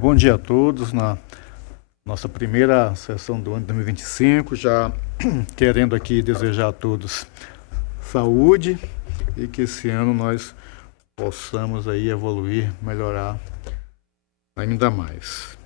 Bom dia a todos. Na nossa primeira sessão do ano de 2025, já querendo aqui desejar a todos saúde e que esse ano nós possamos aí evoluir, melhorar ainda mais.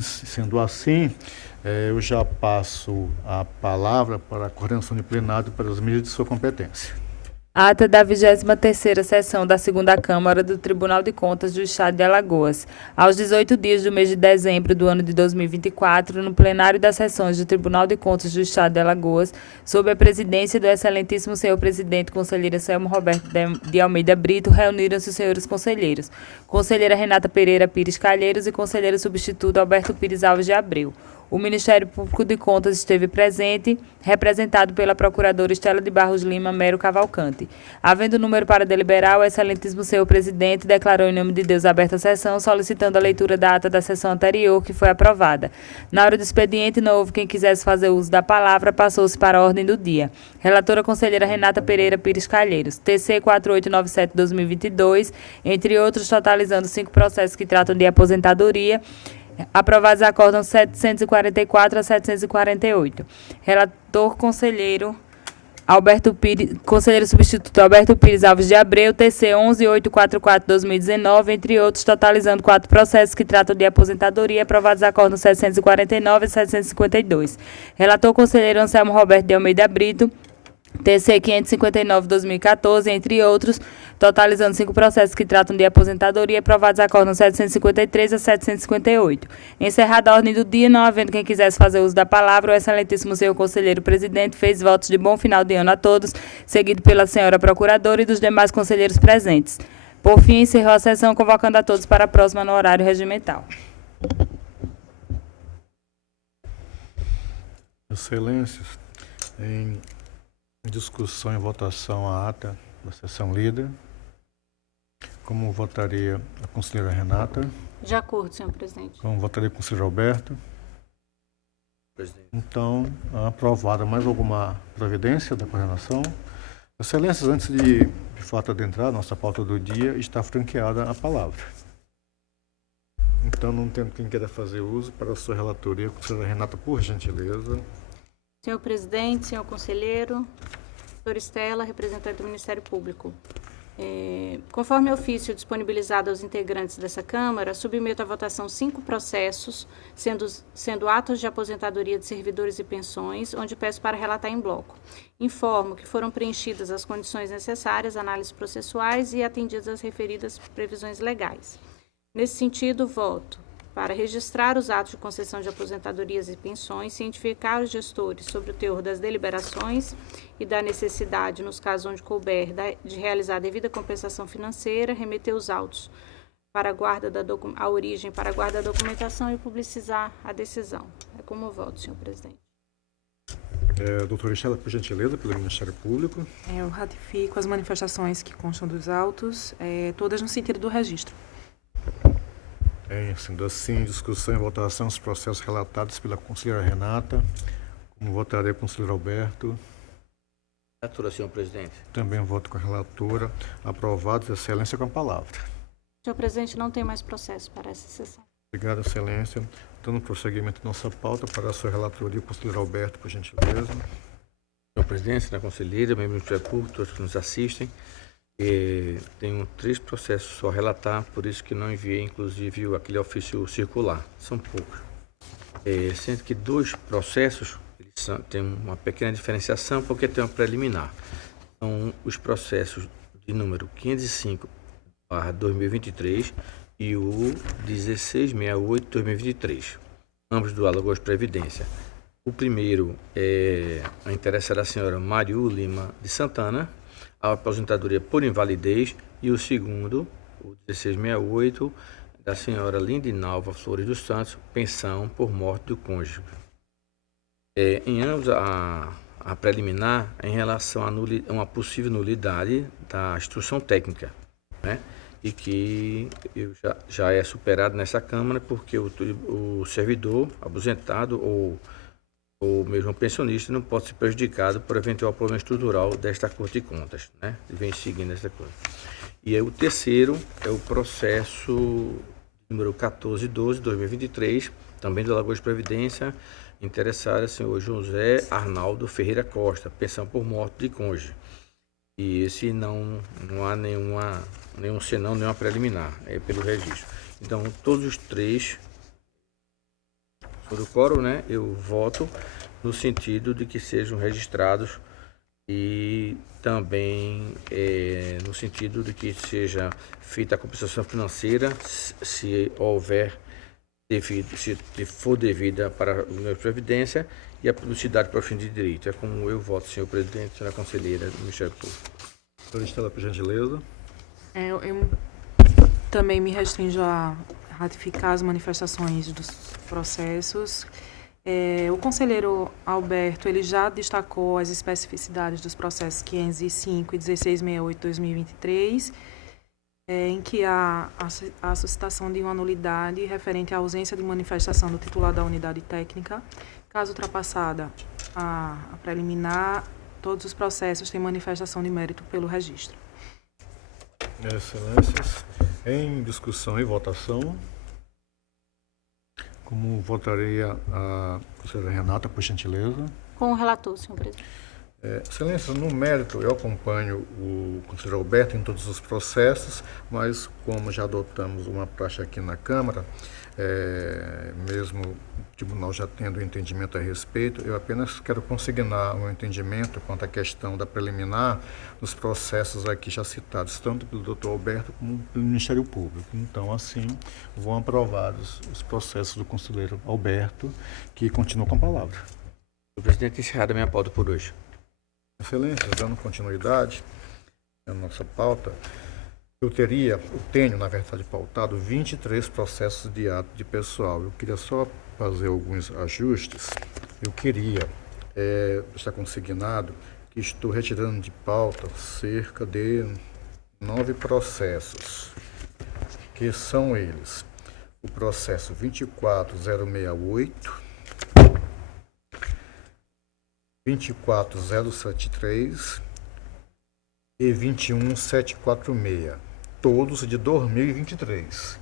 Sendo assim, eu já passo a palavra para a coordenação de plenário para as medidas de sua competência. Ata da 23ª sessão da 2ª Câmara do Tribunal de Contas do Estado de Alagoas. Aos 18 dias do mês de dezembro do ano de 2024, no plenário das sessões do Tribunal de Contas do Estado de Alagoas, sob a presidência do excelentíssimo senhor presidente, conselheiro Anselmo Roberto de Almeida Brito, reuniram-se os senhores conselheiros, conselheira Renata Pereira Pires Calheiros e conselheiro substituto Alberto Pires Alves de Abreu. O Ministério Público de Contas esteve presente, representado pela procuradora Estela de Barros Lima Mero Cavalcante. Havendo número para deliberar, o excelentíssimo senhor presidente declarou em nome de Deus aberta a sessão, solicitando a leitura da ata da sessão anterior, que foi aprovada. Na hora do expediente, não houve quem quisesse fazer uso da palavra, passou-se para a ordem do dia. Relatora conselheira Renata Pereira Pires Calheiros, TC 4897-2022, entre outros, totalizando 5 processos que tratam de aposentadoria. Aprovados acórdãos 744 a 748. Relator conselheiro Alberto Pires, conselheiro substituto Alberto Pires Alves de Abreu, TC 11844-2019, entre outros, totalizando 4 processos que tratam de aposentadoria, aprovados acórdãos 749 a 752. Relator conselheiro Anselmo Roberto de Almeida Brito, TC 559-2014, entre outros, totalizando 5 processos que tratam de aposentadoria, aprovados acórdãos 753 a 758. Encerrada a ordem do dia, não havendo quem quisesse fazer uso da palavra, o excelentíssimo senhor conselheiro presidente fez votos de bom final de ano a todos, seguido pela senhora procuradora e dos demais conselheiros presentes. Por fim, encerrou a sessão, convocando a todos para a próxima no horário regimental. Excelências, em discussão e votação a ata da sessão lida. Como votaria a conselheira Renata? De acordo, senhor presidente. Como votaria o conselheiro Alberto? Presidente. Então, aprovada. Mais alguma providência da coordenação? Excelências, antes de fato adentrar a nossa pauta do dia, está franqueada a palavra. Então, não tendo quem queira fazer uso, para a sua relatoria, conselheira Renata, por gentileza. Senhor presidente, senhor conselheiro, doutora Estela, representante do Ministério Público. Conforme ofício disponibilizado aos integrantes dessa Câmara, submeto à votação 5 processos, sendo atos de aposentadoria de servidores e pensões, onde peço para relatar em bloco. Informo que foram preenchidas as condições necessárias, análises processuais e atendidas as referidas previsões legais. Nesse sentido, voto para registrar os atos de concessão de aposentadorias e pensões, cientificar os gestores sobre o teor das deliberações e da necessidade, nos casos onde couber, de realizar a devida compensação financeira, remeter os autos para a origem para a guarda da documentação e publicizar a decisão. É como voto, senhor presidente. Doutora Estela, por gentileza, pelo Ministério Público. Eu ratifico as manifestações que constam dos autos, todas no sentido do registro. Sendo assim, discussão e votação dos processos relatados pela conselheira Renata. Como votaria o conselheiro Alberto? Relatora, senhor presidente. Também voto com a relatora. Aprovados, excelência, com a palavra. Senhor presidente, não tem mais processo para essa sessão. Obrigado, excelência. Dando prosseguimento à nossa pauta, para a sua relatoria, o conselheiro Alberto, por gentileza. Senhor presidente, senhora conselheira, membros do Ministério Público, todos que nos assistem. Tenho 3 processos só a relatar, por isso que não enviei, inclusive, aquele ofício circular. São poucos. Sendo que 2 processos têm uma pequena diferenciação, porque tem uma preliminar. São os processos de número 505/2023 e o 1668/2023, ambos do Alagoas Previdência. O primeiro a interessada a senhora Mariu Lima de Santana, a aposentadoria por invalidez, e o segundo, o 1668, da senhora Lindinalva Flores dos Santos, pensão por morte do cônjuge. Em ambos, a preliminar em relação a uma possível nulidade da instrução técnica, né? E que já é superado nessa Câmara, porque o servidor aposentado ou mesmo pensionista não pode ser prejudicado por eventual problema estrutural desta Corte de Contas, né? Vem seguindo essa coisa. E aí, o terceiro é o processo número 1412 de 2023, também do Alagoas Previdência, interessado é o senhor José Arnaldo Ferreira Costa, pensão por morte de cônjuge. E esse não há nenhum senão, nenhuma preliminar, é pelo registro. Então, todos os três, por o quórum, né, eu voto no sentido de que sejam registrados e também no sentido de que seja feita a compensação financeira, se houver devido, se for devida para o meu Previdência, e a publicidade para o fim de direito. É como eu voto, senhor presidente, senhora conselheira do Ministério Público. Doutora Estela, por gentileza. Eu também me restringo a ratificar as manifestações dos processos. O conselheiro Alberto, ele já destacou as especificidades dos processos 505 e 1668 de 2023, em que há a suscitação de uma nulidade referente à ausência de manifestação do titular da unidade técnica. Caso ultrapassada a preliminar, todos os processos têm manifestação de mérito pelo registro. Excelências, em discussão e votação, como votaria a conselheira Renata, por gentileza? Com o relator, senhor presidente. Excelência, no mérito, eu acompanho o conselheiro Alberto em todos os processos, mas como já adotamos uma praxe aqui na Câmara, mesmo o tribunal já tendo entendimento a respeito, eu apenas quero consignar um entendimento quanto à questão da preliminar nos processos aqui já citados, tanto pelo doutor Alberto como pelo Ministério Público. Então, assim, vão aprovados os processos do conselheiro Alberto, que continua com a palavra. Senhor presidente, encerrada a minha pauta por hoje. Excelência, dando continuidade à nossa pauta, eu tenho, na verdade, pautado 23 processos de ato de pessoal. Eu queria só fazer alguns ajustes. Eu queria estar consignado que estou retirando de pauta cerca de 9 processos, que são eles: o processo 24068, 24073 e 21746, todos de 2023.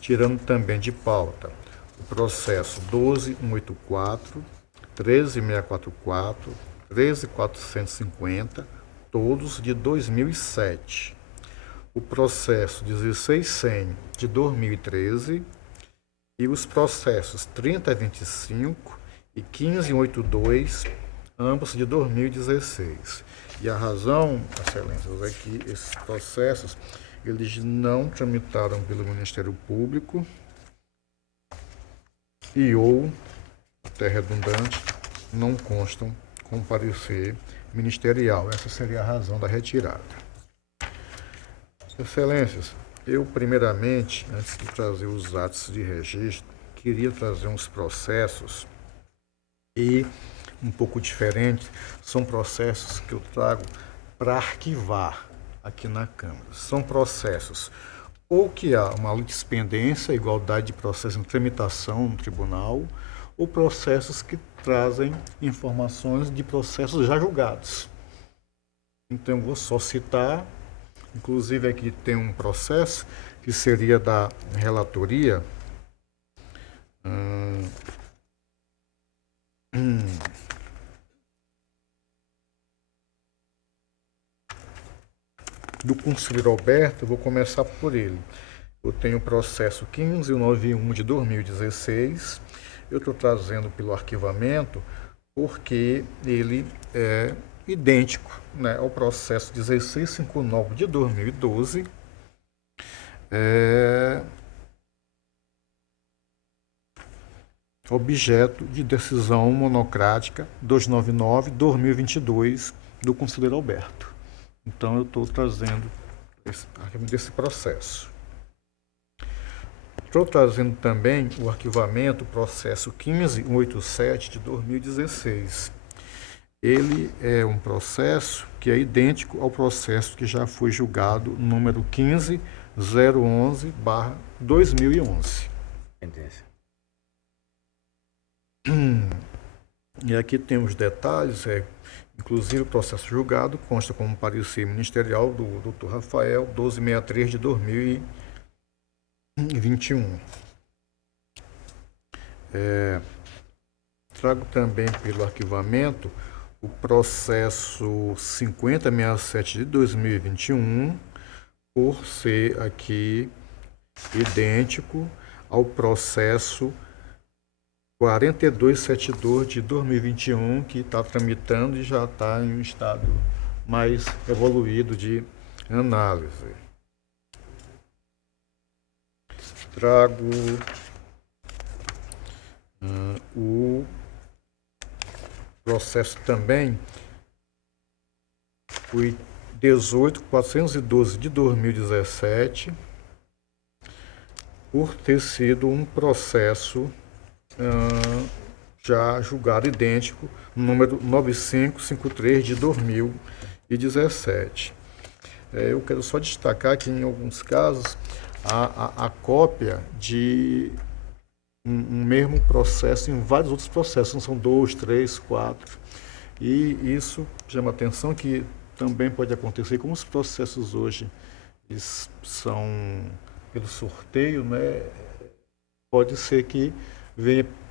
Tirando também de pauta o processo 12184, 13644, 13450, todos de 2007. O processo 1600 de 2013 e os processos 3025 e 1582, ambos de 2016. E a razão, excelências, é que esses processos, eles não tramitaram pelo Ministério Público ou, até redundante, não constam com parecer ministerial. Essa seria a razão da retirada. Excelências, eu primeiramente, antes de trazer os atos de registro, queria trazer uns processos e um pouco diferente, são processos que eu trago para arquivar aqui na Câmara. São processos ou que há uma litispendência, igualdade de processo em tramitação no tribunal, ou processos que trazem informações de processos já julgados. Então, eu vou só citar, inclusive aqui tem um processo que seria da relatoria, do conselheiro Alberto. Eu vou começar por ele. Eu tenho o processo 1591 de 2016. Eu estou trazendo pelo arquivamento porque ele é idêntico, né, ao processo 1659 de 2012. Objeto de decisão monocrática 299/2022 do conselheiro Alberto. Então, eu estou trazendo desse processo. Estou trazendo também o arquivamento, processo 1587 de 2016. Ele é um processo que é idêntico ao processo que já foi julgado, número 15011/2011. Sentença. E aqui tem os detalhes, inclusive o processo julgado consta como parecer ministerial do Dr. Rafael, 1263 de 2016. 2021. Trago também pelo arquivamento o processo 5067 de 2021, por ser aqui idêntico ao processo 4272 de 2021, que está tramitando e já está em um estado mais evoluído de análise. Trago o processo também, o 18412 de 2017, por ter sido um processo já julgado idêntico, número 9553 de 2017. Eu quero só destacar que, em alguns casos, a cópia de um mesmo processo em vários outros processos, não são 2, 3, 4. E isso chama atenção que também pode acontecer, como os processos hoje são pelo sorteio, né? Pode ser que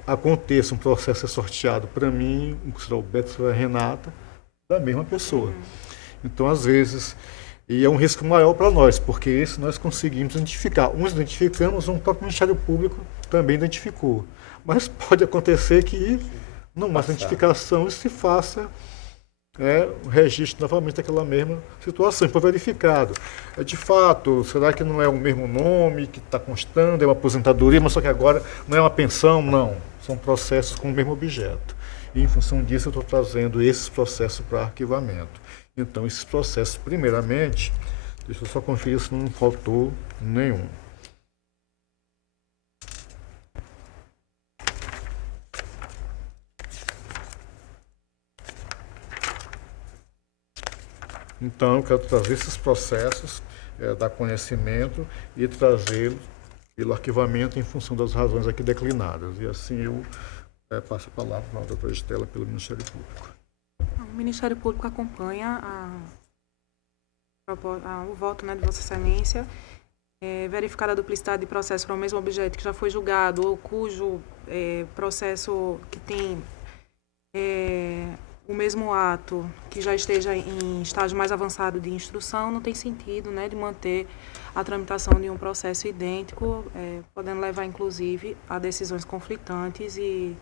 aconteça um processo sorteado para mim, o professor Alberto e a Renata, da mesma pessoa. Então, às vezes, e é um risco maior para nós, porque esse nós conseguimos identificar. Uns identificamos, um próprio Ministério Público também identificou. Mas pode acontecer que, numa identificação, se faça o registro novamente daquela mesma situação, foi verificado. De fato, será que não é o mesmo nome que está constando, é uma aposentadoria, mas só que agora não é uma pensão? Não, são processos com o mesmo objeto. E, em função disso, eu estou trazendo esses processos para arquivamento. Então, esses processos, primeiramente, deixa eu só conferir se não faltou nenhum. Então, eu quero trazer esses processos, dar conhecimento e trazê-los pelo arquivamento em função das razões aqui declinadas. E assim eu passo a palavra para a doutora Estela pelo Ministério Público. O Ministério Público acompanha o voto, né, de Vossa Excelência, verificada a duplicidade de processo para o mesmo objeto que já foi julgado ou cujo processo que tem o mesmo ato que já esteja em estágio mais avançado de instrução, não tem sentido, né, de manter a tramitação de um processo idêntico, podendo levar, inclusive, a decisões conflitantes e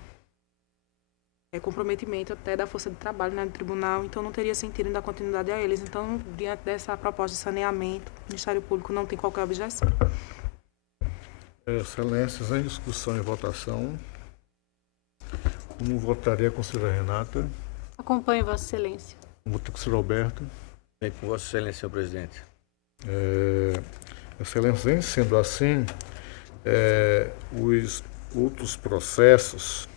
comprometimento até da força de trabalho, né, do tribunal, então não teria sentido dar continuidade a eles. Então, diante dessa proposta de saneamento, o Ministério Público não tem qualquer objeção. Excelências, em discussão e votação, como votaria a conselheira Renata? Acompanho, Vossa Excelência. Como votaria o conselheiro Alberto? Bem, com Vossa Excelência, senhor presidente. Excelência, em sendo assim, os outros processos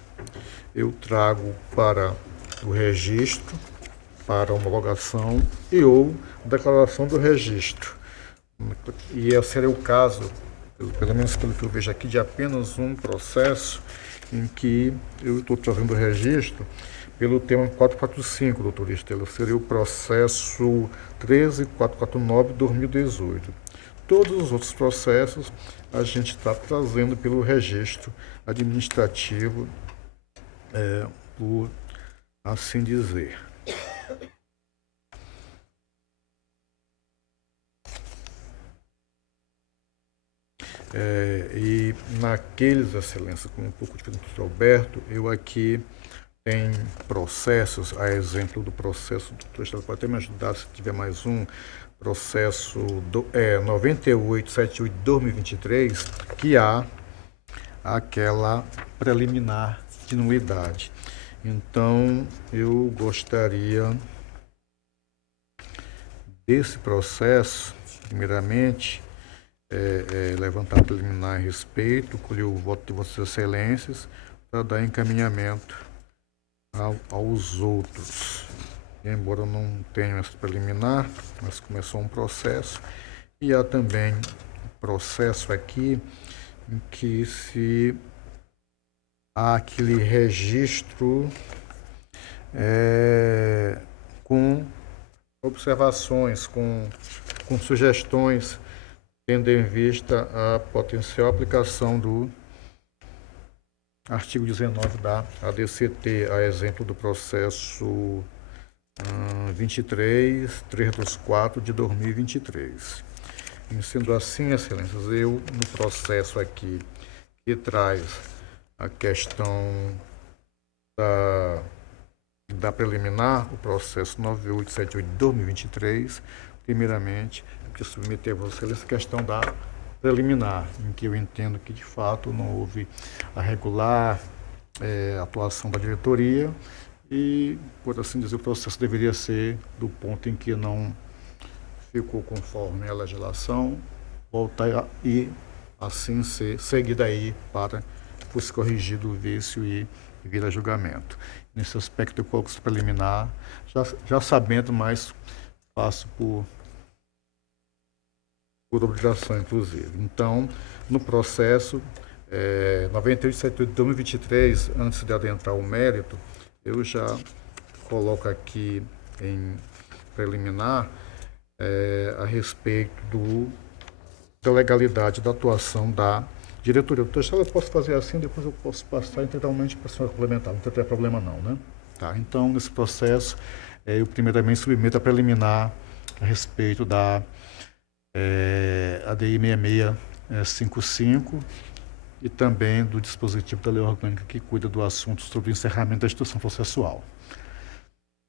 eu trago para o registro, para homologação ou declaração do registro. E esse seria o caso, pelo menos pelo que eu vejo aqui, de apenas um processo em que eu estou trazendo o registro pelo tema 445, doutor Estela. Seria o processo 13449-2018. Todos os outros processos a gente está trazendo pelo registro administrativo, por assim dizer. E naqueles, Excelência, com um pouco diferente do doutor Alberto, eu aqui tenho processos, a exemplo do processo, o doutor Estela pode até me ajudar se tiver mais um, processo 9878 de 2023, que há aquela preliminar de nulidade. Então, eu gostaria desse processo, primeiramente, levantar a preliminar a respeito, colher o voto de Vossas Excelências para dar encaminhamento aos outros. Embora eu não tenha essa preliminar, mas começou um processo. E há também um processo aqui em que se há aquele registro com observações, com sugestões tendo em vista a potencial aplicação do artigo 19 da ADCT, a exemplo do processo 23.324 de 2023. E sendo assim, excelências, eu, no processo aqui que traz a questão da preliminar, o processo 9878 de 2023, primeiramente, eu quero submeter a você essa questão da preliminar, em que eu entendo que, de fato, não houve a regular atuação da diretoria e, por assim dizer, o processo deveria ser, do ponto em que não ficou conforme a legislação, voltar e, assim, ser seguida aí para fosse corrigido o vício e vir a julgamento. Nesse aspecto, eu coloco esse preliminar, já sabendo, mas faço por obrigação, inclusive. Então, no processo 9878 de 2023, antes de adentrar o mérito, eu já coloco aqui em preliminar a respeito da legalidade da atuação da diretoria. Doutor, eu posso fazer assim, depois eu posso passar integralmente para a senhora complementar, não tem problema não, né? Tá, então, nesse processo, eu primeiramente submeto a preliminar a respeito da ADI 6655 e também do dispositivo da lei orgânica que cuida do assunto sobre o encerramento da instituição processual.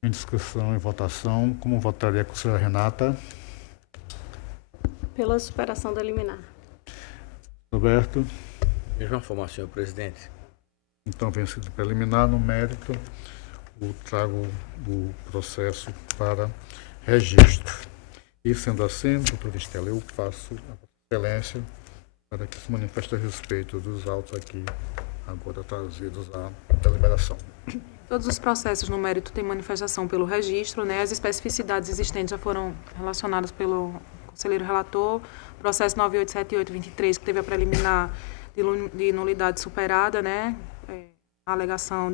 Em discussão e votação, como votaria com a senhora Renata? Pela superação da liminar. Roberto? Mesma forma, senhor presidente. Então, vencido preliminar no mérito, eu trago o processo para registro. E, sendo assim, doutora Estela, eu passo a Vossa Excelência para que se manifeste a respeito dos autos aqui, agora trazidos à deliberação. Todos os processos no mérito têm manifestação pelo registro, né? As especificidades existentes já foram relacionadas pelo conselheiro relator. Processo 9878-23, que teve a preliminar de nulidade superada, né? A alegação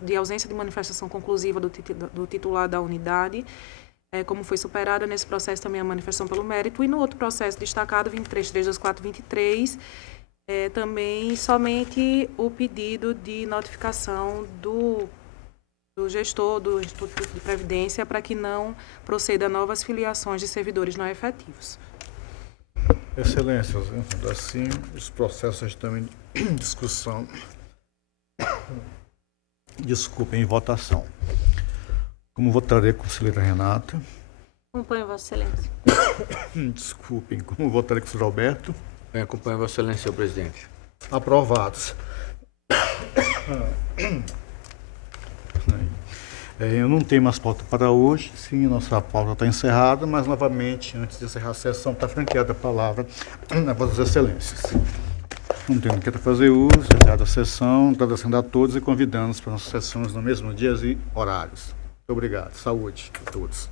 de ausência de manifestação conclusiva do titular da unidade. Como foi superada nesse processo também a manifestação pelo mérito. E no outro processo destacado, 23.324-23, também somente o pedido de notificação do gestor do Instituto de Previdência para que não proceda a novas filiações de servidores não efetivos. Excelências, assim, os processos estão em discussão, desculpem, em votação. Como votarei, conselheira Renata? Acompanho, Vossa Excelência. Desculpem, como votarei, conselheiro Alberto? Eu acompanho, Vossa Excelência, senhor presidente. Aprovados. Eu não tenho mais pauta para hoje, sim, nossa pauta está encerrada, mas novamente, antes de encerrar a sessão, está franqueada a palavra a Vossas Excelências. Não tendo que fazer uso, encerrada a sessão, agradecendo a todos e convidando-os para nossas sessões no mesmo dia e horários. Muito obrigado. Saúde a todos.